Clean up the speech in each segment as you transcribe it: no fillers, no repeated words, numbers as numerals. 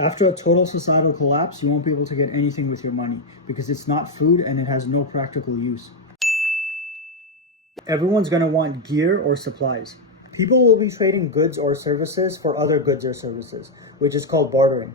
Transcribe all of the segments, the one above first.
After a total societal collapse, you won't be able to get anything with your money because it's not food and it has no practical use. Everyone's going to want gear or supplies. People will be trading goods or services for other goods or services, which is called bartering.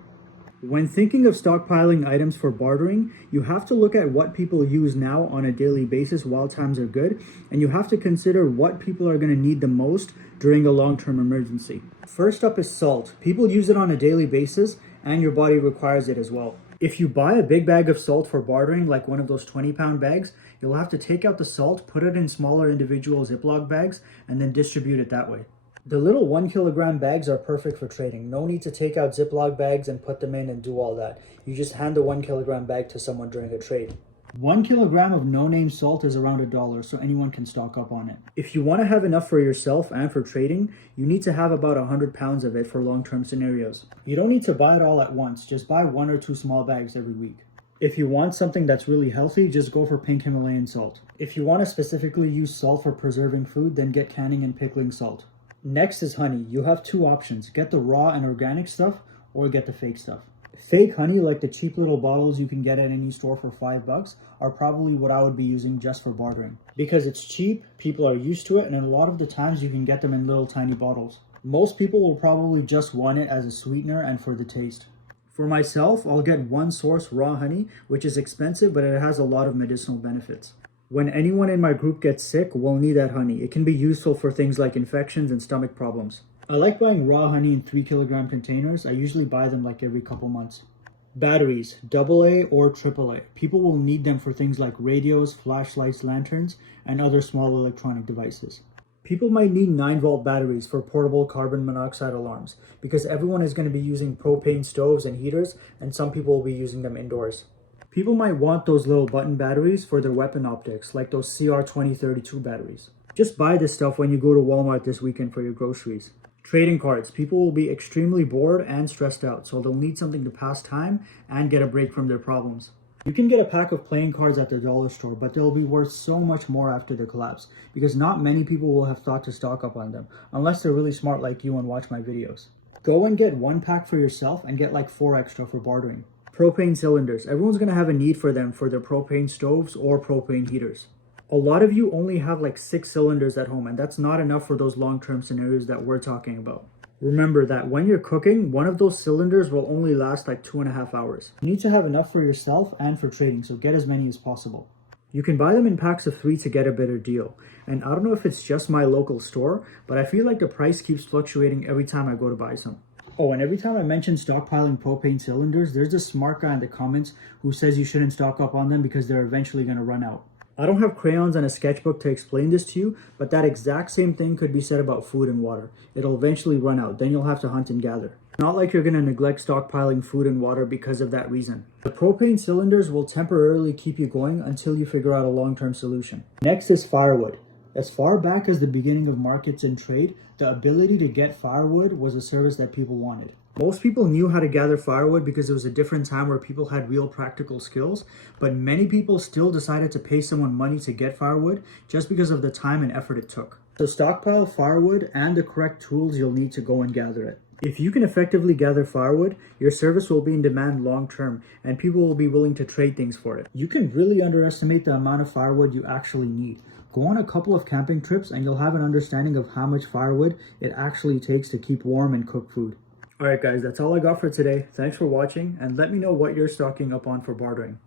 When thinking of stockpiling items for bartering, you have to look at what people use now on a daily basis while times are good, and you have to consider what people are going to need the most during a long-term emergency. First up is salt. People use it on a daily basis, and your body requires it as well. If you buy a big bag of salt for bartering, like one of those 20-pound bags, you'll have to take out the salt, put it in smaller individual Ziploc bags, and then distribute it that way. The little 1 kilogram bags are perfect for trading. No need to take out Ziploc bags and put them in and do all that. You just hand the 1 kilogram bag to someone during a trade. 1 kilogram of no-name salt is around $1, so anyone can stock up on it. If you want to have enough for yourself and for trading, you need to have about 100 pounds of it for long-term scenarios. You don't need to buy it all at once. Just buy 1 or 2 small bags every week. If you want something that's really healthy, just go for pink Himalayan salt. If you want to specifically use salt for preserving food, then get canning and pickling salt. Next is honey. You have 2 options. Get the raw and organic stuff or get the fake stuff. Fake honey, like the cheap little bottles you can get at any store for $5, are probably what I would be using just for bartering. Because it's cheap, people are used to it, and a lot of the times you can get them in little tiny bottles. Most people will probably just want it as a sweetener and for the taste. For myself, I'll get 1 source raw honey, which is expensive, but it has a lot of medicinal benefits. When anyone in my group gets sick, we'll need that honey. It can be useful for things like infections and stomach problems. I like buying raw honey in 3 kilogram containers. I usually buy them like every couple months. Batteries, AA or AAA. People will need them for things like radios, flashlights, lanterns, and other small electronic devices. People might need 9-volt batteries for portable carbon monoxide alarms because everyone is going to be using propane stoves and heaters, and some people will be using them indoors. People might want those little button batteries for their weapon optics, like those CR2032 batteries. Just buy this stuff when you go to Walmart this weekend for your groceries. Trading cards. People will be extremely bored and stressed out, so they'll need something to pass time and get a break from their problems. You can get a pack of playing cards at the dollar store, but they'll be worth so much more after the collapse because not many people will have thought to stock up on them, unless they're really smart like you and watch my videos. Go and get 1 pack for yourself and get like 4 extra for bartering. Propane cylinders. Everyone's going to have a need for them for their propane stoves or propane heaters. A lot of you only have like 6 cylinders at home, and that's not enough for those long-term scenarios that we're talking about. Remember that when you're cooking, one of those cylinders will only last like 2.5 hours. You need to have enough for yourself and for trading, so get as many as possible. You can buy them in packs of 3 to get a better deal. And I don't know if it's just my local store, but I feel like the price keeps fluctuating every time I go to buy some. Oh, and every time I mention stockpiling propane cylinders, there's a smart guy in the comments who says you shouldn't stock up on them because they're eventually going to run out. I don't have crayons and a sketchbook to explain this to you, but that exact same thing could be said about food and water. It'll eventually run out, then you'll have to hunt and gather. Not like you're going to neglect stockpiling food and water because of that reason. The propane cylinders will temporarily keep you going until you figure out a long-term solution. Next is firewood. As far back as the beginning of markets and trade, the ability to get firewood was a service that people wanted. Most people knew how to gather firewood because it was a different time where people had real practical skills, but many people still decided to pay someone money to get firewood just because of the time and effort it took. So stockpile firewood and the correct tools you'll need to go and gather it. If you can effectively gather firewood, your service will be in demand long term and people will be willing to trade things for it. You can really underestimate the amount of firewood you actually need. Go on a couple of camping trips and you'll have an understanding of how much firewood it actually takes to keep warm and cook food. Alright guys, that's all I got for today. Thanks for watching and let me know what you're stocking up on for bartering.